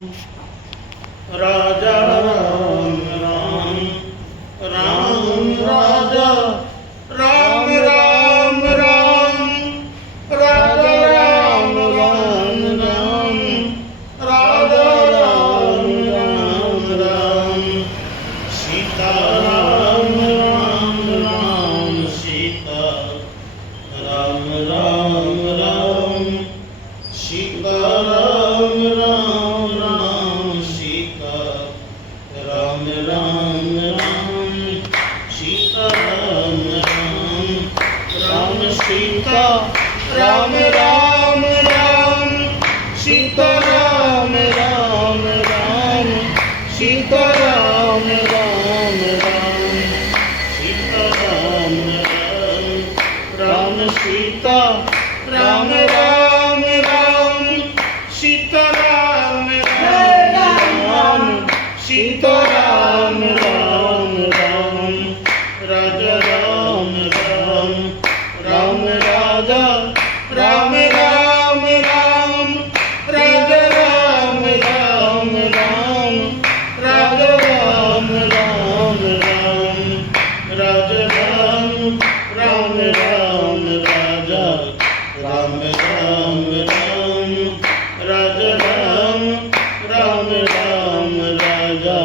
राजा राम राम राम राजा राम राम राम राजा राम राम राम राजा राम राम राम सीता राम राम राम सीता राम राम राम सीता राम राम राम सीता राम राम राम सीता राम राम राम सीता राम राम राम सीता राम राम राम सीता राम राम राम सीता राम राम राम सीता राम राम राम सीता राम राम राम सीता राम राम राम राजा राम राम राम राजा राम राम राम राजा राम राम राम राजा राम राम राम राजा राम राम राम राजा राम राम राम राजा राम राम राम राजा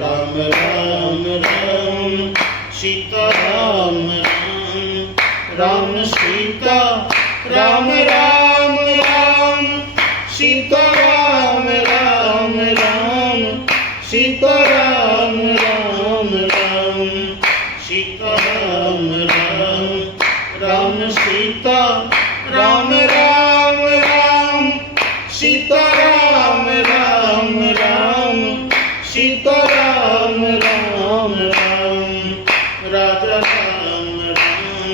राम राम राम सीता राम राम राम सीता राम राम राम सीता राम राम राम सीता राम राम राम सीता राम राम राम सीता राम राम राम सीता राम राम राम सीता राम राम राम राजा राम राम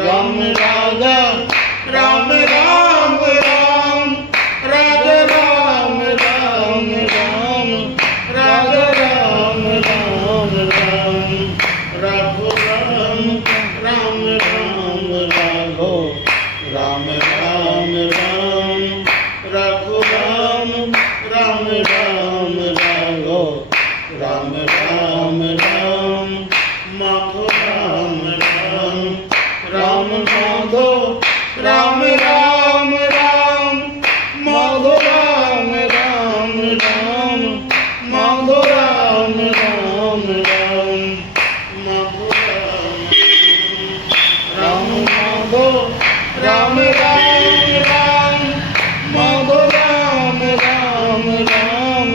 राम राजा राम राम राम राजा राम राम राम राजा Ram Ram Ram Ragho Ram Ram Ram Ragho Ram Ram Ram Ragho Ram Ram Ram Ragho Ram Ram Ram Madho Ram Ram Ram Madho Ram Ram Ram Madho Ram Ram Ram Madho Ram Ram Ram Madho Ram Madho Ram Ram Ram Madho Ram Ram Ram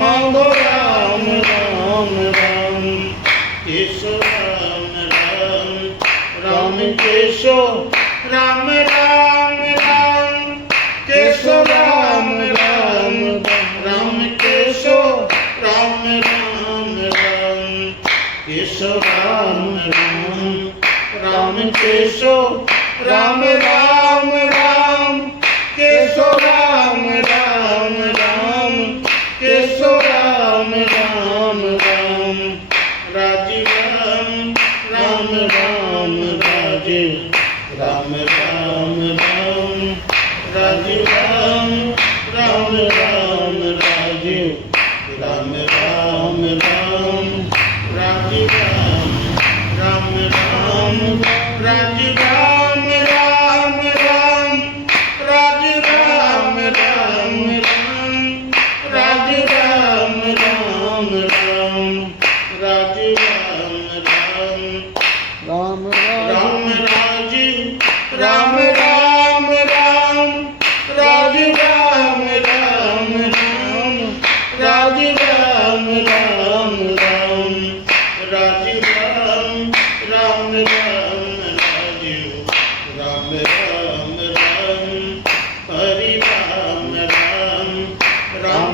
Madho Ram Ram Ram Keshav Ram Ram Ram Keshav Ram Ram Ram Keshav Ram Ram Ram Keshav Ram Ram Ram Keshav Ram Ram Ram Keshav Ram Ram Ram Keshav Ram Ram Ram Keshav Ram Ram Ram Rajiv Ram Ram Ram Rajiv Ram Ram Ram Rajiv Ram Ram Ram Rajiv Ram Ram Ram Rajiv Ram Ram Ram Rajiv Ram Ram Ram Rajiv Ram Ram Ram Rajiv Ram Ram Ram Rajiv Ram Ram Ram Rajiv Ram Ram Ram Rajiv Ram Ram Ram Rajiv Ram Ram Ram Rajiv Ram Ram Ram Rajiv Ram Ram Ram Hari Ram Ram Ram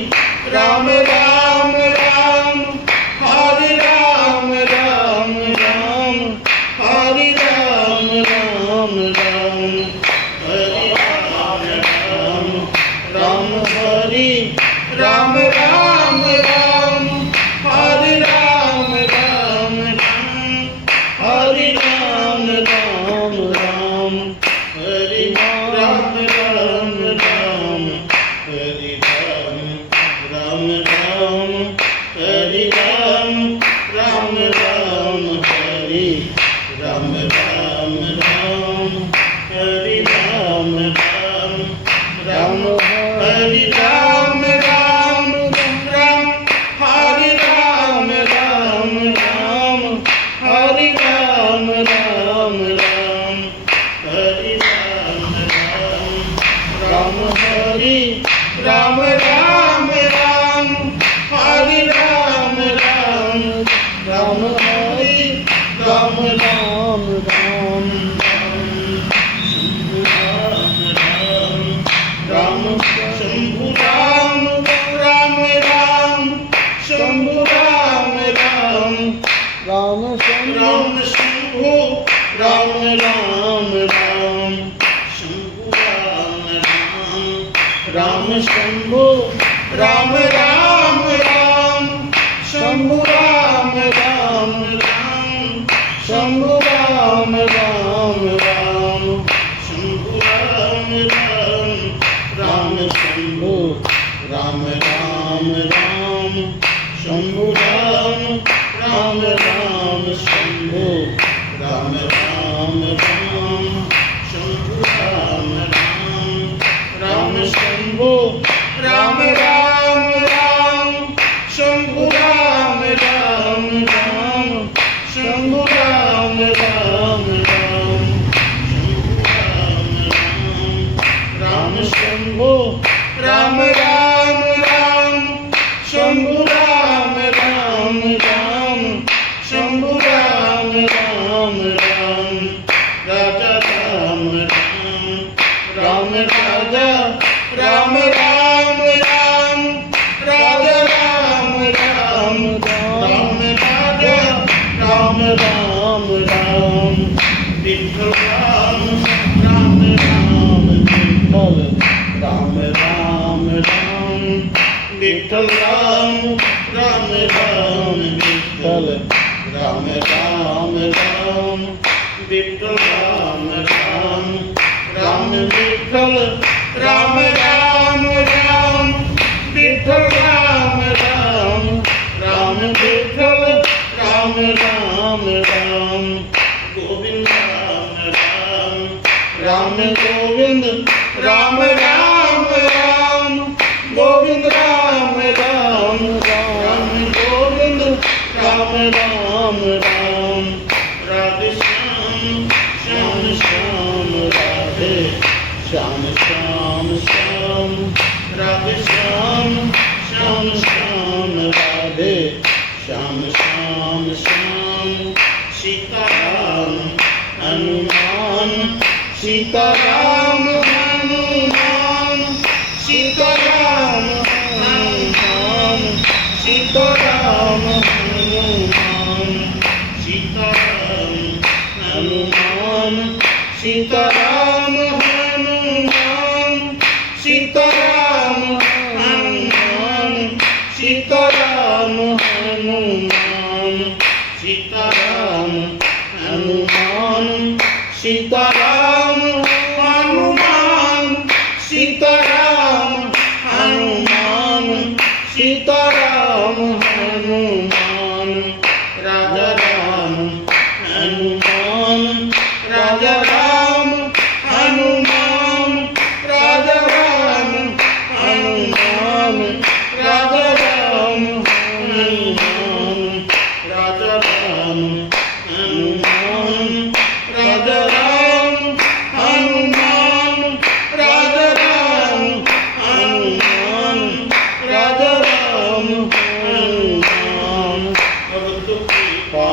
Hari Ram Ram Ram Hari Ram Ram Ram Hari Ram Ram Ram Hari Ram Ram Ram Hari Ram Ram Ram Hari Ram Ram Ram Hari Ram Ram Ram Hari Ram Ram Ram Hari Hare Ram, Ram Ram, Hare Ram, Ram Ram, Hare Ram, Ram Ram, Hare Ram, Ram, Ram Hare Ram, Ram Ram, Hare Ram, Ram, Ram Hare Ram, Ram Ram, Ram Shambhu Ram, Ram Ram, Shambhu Ram Ram, Ram Shambhu, Ram Ram Ram, Shambhu Ram Ram, Ram Shambhu, Ram Ram Ram, Shambhu Ram Ram Ram, Shambhu Ram Ram Ram, Shambhu Ram Ram, Ram Shambhu, Ram Ram Ram, Shambhu Ram, Ram Ram Shambhu, Ram Ram Ram, Shambhu Ram Ram, Ram Shambhu, Ram Ram Ram, Shambhu Ram Ram Ram, Shambhu Ram Ram Ram, Ram Shambhu, Ram Ram Ram, Shambhu Ram Ram Ram, Shambhu Ram Ram Ram, Raja Ram Ram, Ram Raja, Ram Ram Ram, Raja Ram Ram, Ram Raja, Ram Ram Ram, Vitthal Ram, Ram Ram, Vitthal, Ram Ram Ram, Vitthal Ram, Ram Ram, Vitthal, Ram Ram Ram, Vitthal Ram Ram, Ram Vitthal, Ram Ram Ram, Vitthal Ram Ram, Ram Vitthal, Ram Ram Ram, Govind Ram Ram, Ram Govind, Ram Ram Ram, Govind Ram Ram, Ram Govind, Ram Ram Ram, Radhe Shyam, Shyam Shyam Radhe, Shyam Shyam Shyam, Radhe Shyam, Shyam Shyam Radhe, Shyam Shyam Shyam, Sita Ram, Hanuman, Sita Ram, Hanuman, Sita Ram, Hanuman, Sita Ram, Hanuman, Sita Ram, Hanuman, Sita Ram, Hanuman, Sita Ram, Hanuman, Sita Ram, Hanuman, Sita Ram, Hanuman, Sita Ram, Hanuman, Sita Ram, Hanuman, Sita Ram, Hanuman, Raja Ram, Hanuman, Raja Ram, Hanuman, Raja Ram, Hanuman, Raja Ram, Hanuman, Raja Ram, Hanuman, Raja Ram, Hanuman, Raja Ram, Hanuman, Raja Ram, Hanuman, अब तो कृपा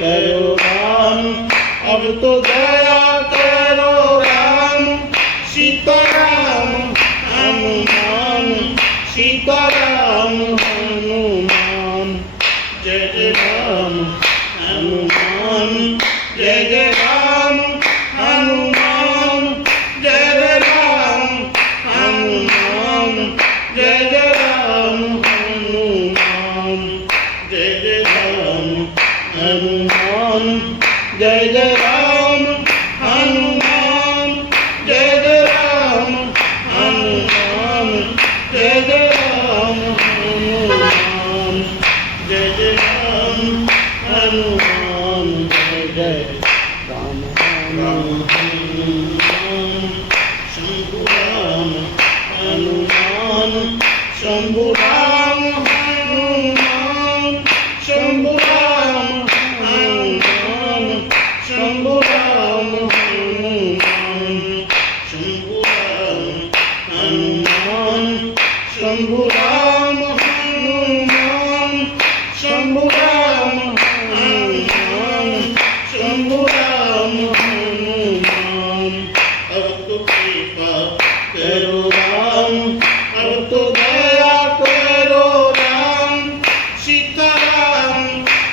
करो राम, अब तो दया करो राम, सीता राम, हनुमान, सीता राम, हनुमान, जय जय राम, हनुमान, जय जय राम, हनुमान, जय जय राम, हनुमान, जय जय राम, हनुमान, जय जय राम, हनुमान, जय जय राम, हनुमान, जय जय राम, हनुमान, जय जय राम, हनुमान, जय जय राम, हनुमान, जय जय राम, हनुमान, शंभु राम, हनुमान। शंभु राम हनुमान शंभु राम हनुमान शंभु राम हनुमान शंभु राम हनुमान शंभु राम हनुमान शंभु राम हनुमान शंभु राम हनुमान अब तो कृपा करो राम अब तो दया करो राम सीताराम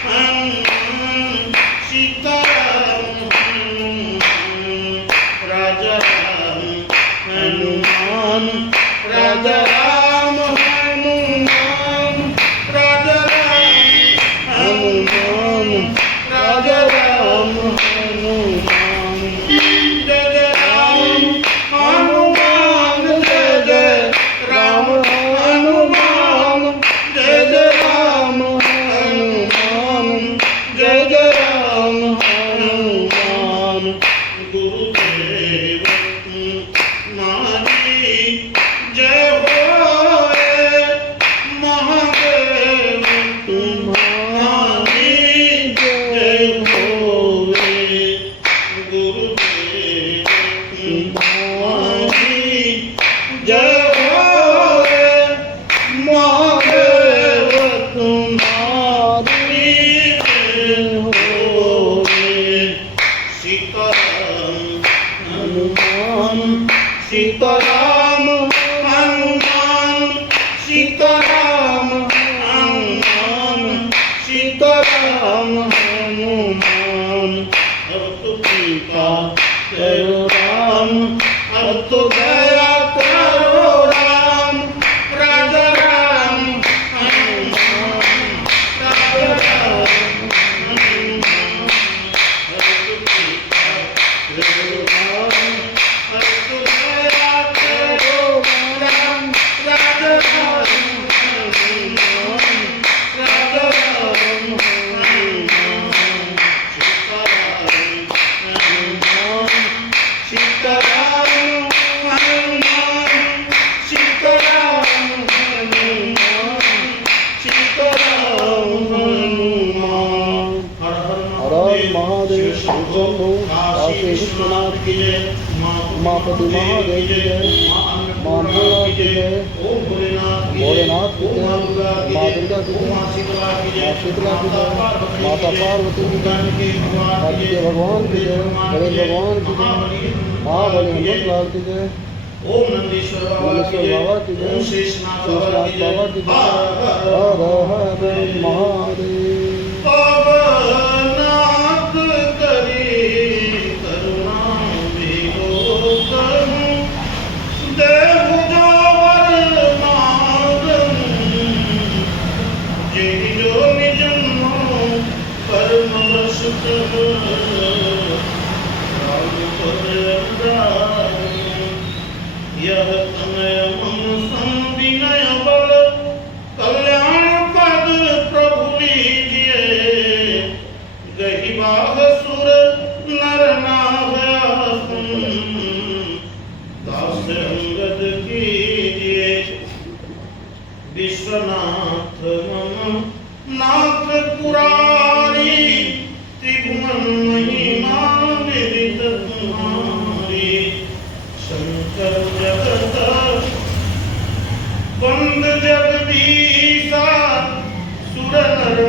हनुमान सीताराम हनुमान राजा राम हनुमान राजा राम हनुमान राजा राम हनुमान राजा राम हनुमान जय जय राम हनुमान जय जय राम हनुमान जय जय राम हनुमान जय जय राम हनुमान गुरुदेव तुम्हारी जय होए महादेव तुम्हारी जय होए गुरुदेव तुम्हारी जय होए महादेव तुम्हारी जय होए सीताराम हनुमान सीताराम हनुमान सीताराम हनुमान सीताराम हनुमान अब तो कृपा करो राम अब तो दया करो राम राजा राम हनुमान राजा राम हनुमान अब तो कृपा करो राम अब तो दया करो राम राजा राम हनुमान राजा राम हनुमान सीताराम हनुमान सीताराम हनुमान सीताराम हनुमान हर हर महादेव शंभो काशी विश्वनाथ की जय उमापति महादेव की जय मां भोला की जय ओम भोलेनाथ की जय मां दुर्गा की जय मां शीतला की जय माता पार्वती की जय कार्तिकेय भगवान की जय गणेश भगवान की जय महाबली हनुमत लाल की जय ओम नंदीश्वर बाबा की जय ओम शेषनाथ बाबा की जय हर हर महादेव नाथ करी करुणा विलो करूं देव जो वर मांगन जेहि जो निज परम बस यह तनय मन संविनय बल कल्याण पद प्रभु लीजिए गही बाह सुर नर नाभयासुन दास अंगद कीजिए विश्वनाथ मम नाथ पुरारी त्रिभुवन महिमा विदित तुम्हारी शंकर जगत बंद जगदीशा सुर नर